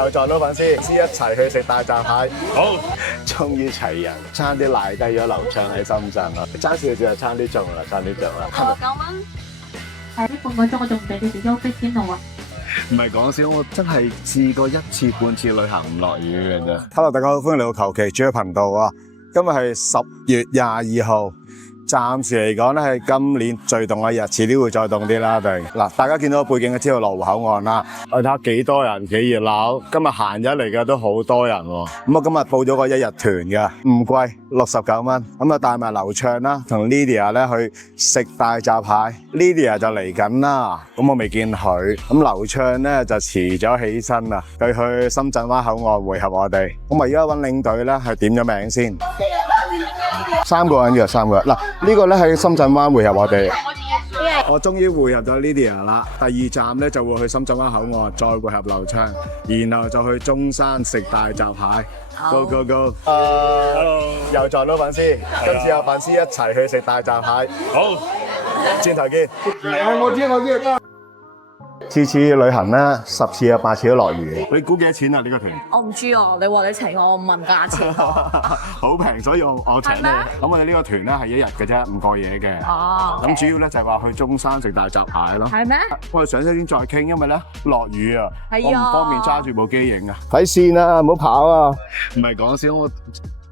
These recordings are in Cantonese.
又撞到粉絲一齊去食大閘蟹。好，終於齊人，差啲賴低咗劉暢喺深圳啦，爭少少就差啲中啦，差啲中啦。9蚊。呢半個鐘我仲唔俾你哋休息先好啊？唔係講笑，我真係試過一次半次旅行唔落雨嘅啫。Hello， 大家好，歡迎嚟到求其煮嘅頻道啊！今日係10月22號。暫時嚟講咧，係今年最凍嘅日，遲啲會再凍啲啦。定嗱，大家見到背景就知道羅湖口岸啦。我睇下幾多人，幾熱鬧。今日閒日嚟嘅都好多人喎。咁我今日報咗個一日團嘅，唔貴，69蚊。咁啊帶埋劉暢啦，同 Lydia 咧去食大閘蟹。Lydia 就嚟緊啦，咁我未見佢。咁劉暢咧就遲咗起身啦，佢去深圳灣口岸會合我哋。咁我而家揾領隊咧係點咗名先。3個人嘅，3個人。嗱，呢個咧喺深圳灣會合我哋。我終於會合咗 Lydia 啦。第2站咧就會去深圳灣口岸，再會合劉暢，然後就去中山食大閘蟹。Go go go！ Hello， 又撞到粉絲，今次有粉絲一齊去食大閘蟹。好，轉頭見。我知。次次旅行咧，10次有8次都落雨。你估幾多錢啊？呢個團？我唔知啊，你話你請我，我唔問價錢。好平，所以我請你。咁我哋呢個團咧係1日嘅啫，唔過夜嘅。哦。咁主要咧就係話去中山食大閘蟹咯。係咩？我哋上車先再傾，因為咧落雨啊，我唔方便揸住部機影啊。睇線啊，唔好跑啊！唔係講笑，我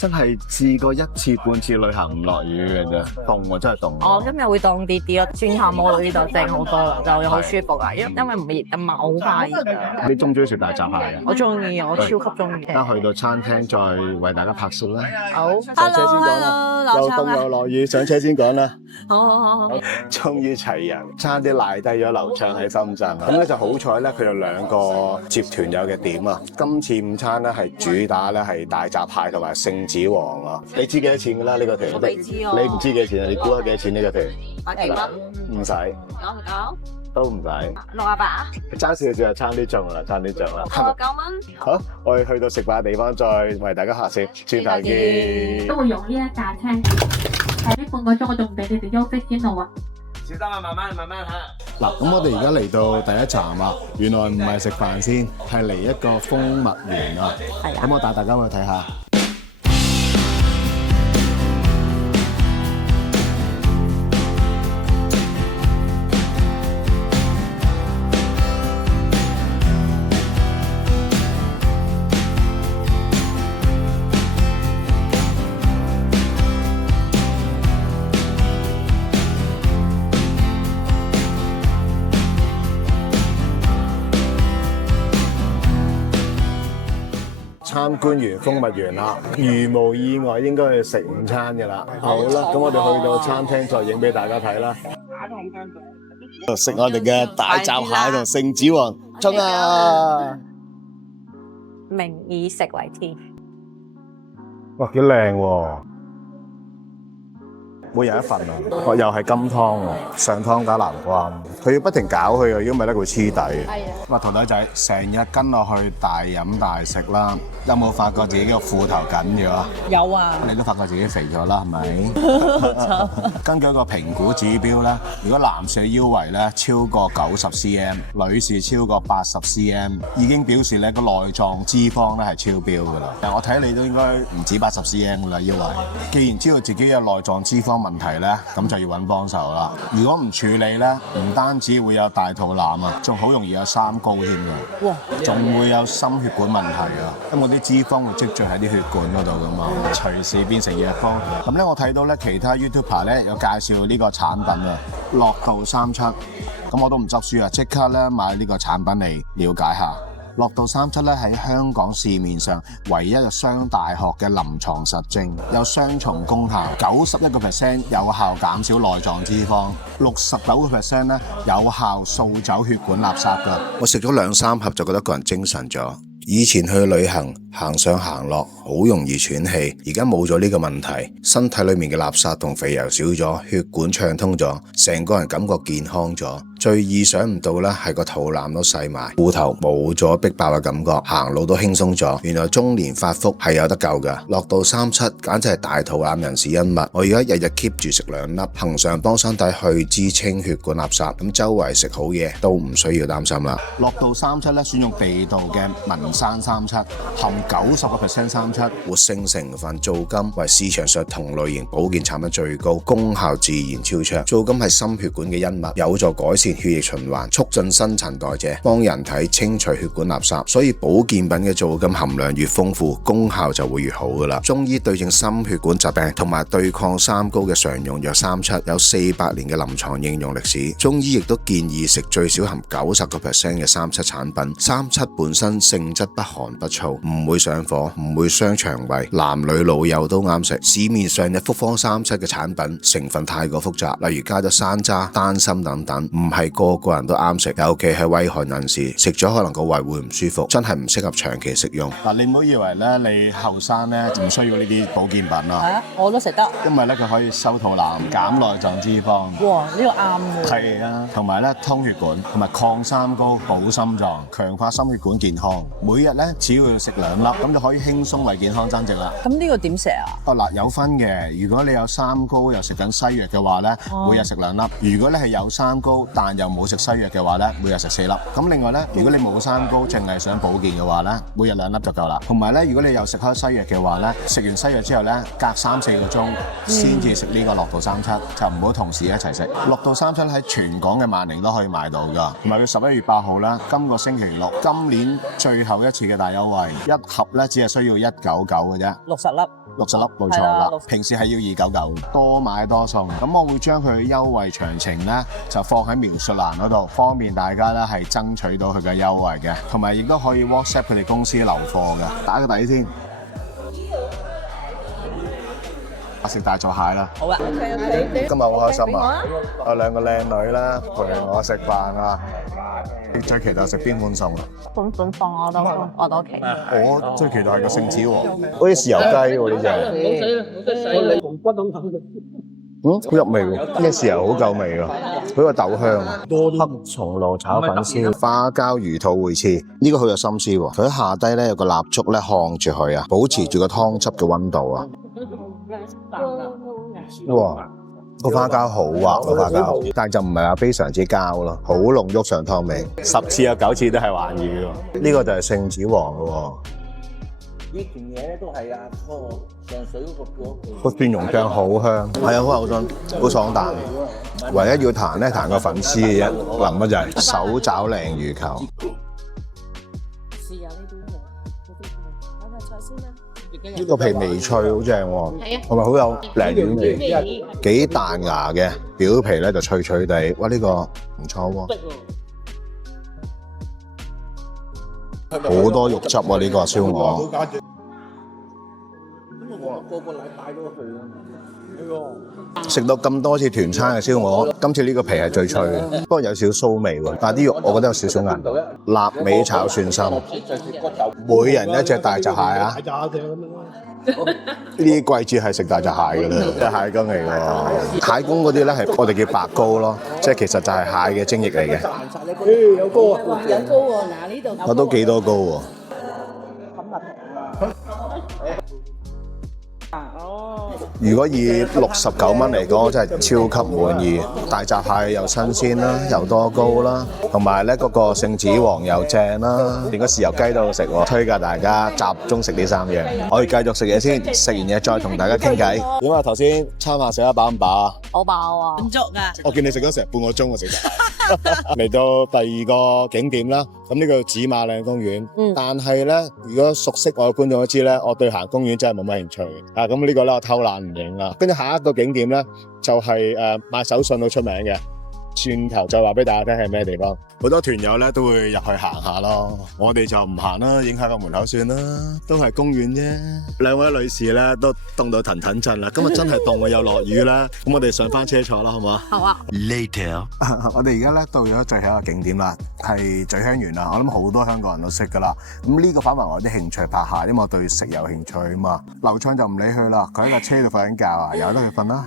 真係試過一次半次旅行唔落雨嘅啫，凍喎真係凍。我今日會凍啲啲咯，轉下摩到呢度正好多啦，就好舒服啊，因為唔熱啊嘛，我好怕熱㗎。你中唔中意食大閘蟹啊？我中意，我超級中意。等去到餐廳再為大家拍攝啦。好，上車先講啦。又凍又落雨，上車先講啦。好。終於齊人，差啲賴低咗劉暢喺深圳。咁咧就好彩咧，佢有2個接團友嘅點啊。今次午餐咧係主打咧係大閘蟹同埋聖子王啊。你知幾多錢㗎啦？呢個團？我未知啊。你唔知幾錢啊？你估下幾多錢呢個團？100幾蚊？唔使。99？都唔使。68？爭少少就差啲中啦，差啲中啦。69蚊？好，我哋去到食飯地方再為大家拍攝，轉頭見。都會用呢一架車。呢半個鐘我仲唔俾你哋休息先好啊？小心啊，慢慢嚇。嗱，咁我哋而家嚟到第1站啊，原來唔係食飯先，係嚟一個蜂蜜園啊。係啊。咁我帶大家去睇下。參觀完蜂蜜園啦，如無意外應該去食午餐嘅啦。好啦，咁我哋去到餐廳再影俾大家睇啦。食我哋嘅大閘蟹同聖子王，衝啊！民以食為天。哇，幾靚喎！每人一份啊！又係金湯喎，上湯加南瓜，佢要不停攪佢啊，如果唔係咧佢會黐底。係啊！哇，徒弟仔成日跟落去大飲大食啦，有冇發覺自己個褲頭緊咗啊？有啊！你都發覺自己肥咗啦，係咪？根據一個評估指標咧，如果男士嘅腰圍咧超過90 cm， 女士超過80 cm， 已經表示咧個內臟脂肪咧係超標㗎啦。我睇你都應該唔止80 cm 㗎啦，腰圍。既然知道自己有內臟脂肪問題咧，咁就要揾幫手啦。如果唔處理咧，唔單止會有大肚腩啊，仲好容易有三高添㗎。哇！仲會有心血管問題啊，因為啲脂肪會積聚喺啲血管嗰度㗎嘛，隨時變成藥方。咁咧，我睇到咧其他 YouTuber 咧有介紹呢個產品啊，樂道37。咁我都唔執輸啊，即刻咧買呢個產品嚟了解下。樂道37咧喺香港市面上唯一嘅雙大學嘅臨床實證，有雙重功效，91% 有效減少內臟脂肪，69% 咧有效掃走血管垃圾㗎。我食咗2-3盒就覺得個人精神咗。以前去旅行行上行落好容易喘氣，而家冇咗呢個問題，身體裏面嘅垃圾同肥油少咗，血管暢通咗，成個人感覺健康咗。最意想唔到咧，係個肚腩都細埋，褲頭冇咗逼爆嘅感覺，行路都輕鬆咗。原來中年發福係有得救噶。落到37，簡直係大肚腩人士恩物。我而家日日 keep 住食2粒，恆常幫身體去脂清血管垃圾，咁周圍食好嘢都唔需要擔心啦。落到37咧，選用地道嘅文山37，含90% 37活性成分皂苷，為市場上同類型保健產品最高，功效自然超卓。皂苷係心血管嘅恩物，有助改善血液循環，促進新陳代謝，幫人體清除血管垃圾。所以保健品嘅皂苷含量越豐富，功效就會越好噶啦。中醫對症心血管疾病同埋對抗三高嘅常用藥37，有400年嘅臨床應用歷史。中醫亦都建議食最少含90% 嘅37產品。37本身性質不寒不燥，唔會上火，唔會傷腸胃，男女老幼都啱食。市面上嘅複方37嘅產品成分太過複雜，例如加咗山楂、丹參等等，唔係個個人都啱食，尤其係胃寒人士食咗可能個胃會唔舒服，真係唔適合長期食用。嗱，你唔好以為咧你後生咧就唔需要呢啲保健品啦。係啊，我都食得。因為咧佢可以收肚腩、減內臟脂肪。哇，呢個啱喎。係啊，同埋咧通血管，同埋抗三高、保心臟、強化心血管健康。每日咧只要食2粒，咁就可以輕鬆為健康增值啦。咁呢個點食啊？嗱，有分嘅。如果你有三高又食緊西藥嘅話咧，每日食2粒；如果你係有三高但又冇食西藥嘅話咧，每日食4粒。咁另外咧，如果你冇三高，淨係想保健嘅話咧，每日2粒就夠啦。同埋咧，如果你有食開西藥嘅話咧，食完西藥之後咧，隔3-4個鐘先至食呢個樂道37，就唔好同時一齊食。樂道37喺全港嘅萬寧都可以買到㗎。同埋佢11月8號咧，今個星期六，今年最後一次嘅大優惠，一盒咧只係需要199嘅啫。60粒。60粒冇錯啦，平時係要299，多買多送。咁我會將佢嘅優惠詳情咧就放喺描述欄嗰度，方便大家咧係爭取到佢嘅優惠嘅，同埋亦都可以 WhatsApp 佢哋公司留貨嘅。打個底先，我食大座蟹啦。好啊，今日好開心啊！有2個靚女啦陪我食飯啊！你最期待食邊款餸啊？款餸我都 OK。我最期待係個聖子王，好似豉油雞喎呢隻。好入味喎，呢個豉油好夠味喎，佢個豆香。黑松露炒粉絲、花膠魚肚燴翅，呢個好有心思喎。佢喺下低咧有個蠟燭咧烘住佢啊，保持住個湯汁嘅溫度啊。哇！個花膠好滑個花膠，但係就唔係話非常之膠咯，好濃郁上湯味。10次有9次都係鯇魚喎。呢個就係聖子王嘅喎。呢件嘢咧都係啊，上水嗰個蒜蓉醬好香，係啊，好口津，好爽彈。唯一要彈咧，彈個粉絲嘅啫，淋乜就係手抓鯪魚球。試下呢啲嘢，睇下菜先啦。呢個皮微脆，好正喎，同埋好有鯪魚味，幾彈牙嘅，表皮咧就脆脆地，哇！呢個唔錯喎。好多肉汁喎呢個燒鵝。個禮拜都去啊！食到咁多次團餐嘅燒鵝，今次呢個皮係最脆嘅，不過有少少臊味喎。但係啲肉我覺得有少少硬。臘味炒蒜心，每人一隻大閘蟹啊！呢啲季節係食大閘蟹㗎啦，即係蟹羹嚟㗎。蟹公嗰啲咧係我哋叫白膏咯，即係其實就係蟹嘅精液嚟嘅。有膏啊！有膏喎，嗱呢度我都幾多膏喎。如果以69蚊嚟講，我真係超級滿意。大閘蟹又新鮮啦，又多膏啦，同埋咧嗰個聖子王又正啦，連個豉油雞都好食喎。推介大家集中食呢3樣。我哋繼續食嘢先，食完嘢再同大家傾偈。點啊？頭先餐飯食得飽唔飽啊？好飽啊！滿足啊！我見你食咗成半個鐘，我食得。嚟到第2個景點啦，咁呢個紫馬嶺公園。但係咧，如果熟悉我嘅觀眾都知咧，我對行公園真係冇乜興趣嘅。咁呢個咧我偷懶唔影啦。跟住下一個景點咧，就係賣手信好出名嘅轉頭再話俾大家聽係咩地方。好多團友咧都會入去行下咯，我哋就唔行啦，影下個門口算啦，都係公園啫。兩位女士咧都凍到騰騰震啦，今日真係凍啊，又落雨啦，咁我哋上翻車坐啦，好唔好啊？好啊。Later， 我哋而家咧到咗最後一個景點啦，係咀香園啦。我諗好多香港人都識噶啦。咁呢個反為我啲興趣拍下，因為我對食有興趣啊嘛。劉暢就唔理佢啦，佢喺架車度瞓緊覺啊，由得佢瞓啦。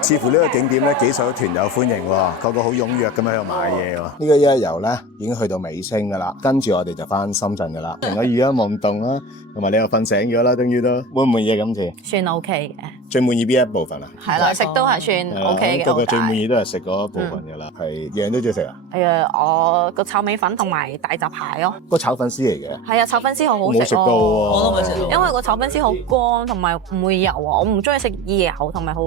似乎呢個景點咧幾受團友歡迎喎，個個好踴躍咁喺度買嘢喎。呢個一日遊咧已經去到尾聲㗎啦，跟住我哋就翻深圳㗎啦。成個雨啊冇咁凍啦，同埋你又瞓醒咗啦，終於都滿唔滿意今次？算 OK 嘅。最滿意邊一部分啊？係啦，食都係算 OK 嘅。個個最滿意都係食嗰一部分㗎啦，係樣樣都中意食啊？我個炒米粉同埋大閘蟹咯。個炒粉絲嚟嘅。係啊，炒粉絲好好食。冇食到喎。我都冇食到。因為個炒粉絲好乾同埋唔會油啊，我唔中意食油同埋好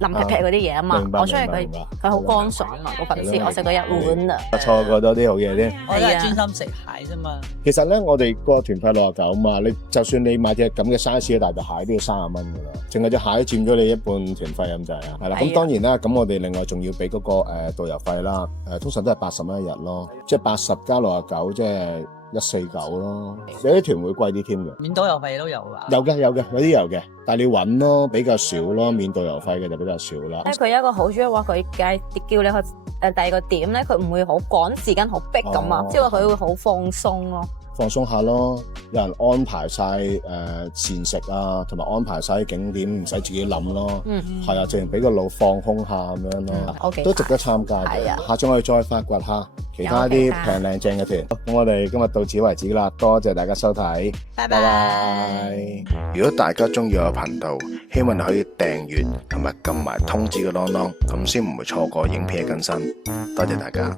腍劈劈嗰啲嘢啊嘛，我中意佢好乾爽啊個粉絲，我食過一碗啊。錯過咗啲好嘢添。我都係專心食蟹啫嘛。其實咧，我哋個團費69嘛，你就算你買隻咁嘅 size 嘅大閘蟹都要30蚊㗎啦，淨係隻蟹佔咗你一半團費咁滯啊。係啦，咁當然啦，咁我哋另外仲要俾嗰個導遊費啦，通常都係80蚊一日咯，即係80加69即係149咯，有啲團會貴啲添嘅。免導遊費都有㗎。有嘅，有啲有嘅，但係你揾咯，比較少咯，免導遊費嘅就比較少啦。佢有一個好處嘅話，佢叫你去第二個點咧，佢唔會好趕時間好逼咁啊，即係話佢會好放鬆咯。放鬆下咯，有人安排晒膳食啊，同埋安排晒景點，唔使自己諗咯。係啊，淨係俾個腦放空下咁樣咯，都值得參加嘅。下次我哋再發掘下其他啲平靚正嘅團。咁我哋今日到此為止啦，多謝大家收睇，拜拜。如果大家中意我嘅頻道，希望你可以訂閱同埋撳埋通知嘅啷啷，咁先唔會錯過影片嘅更新。多謝大家。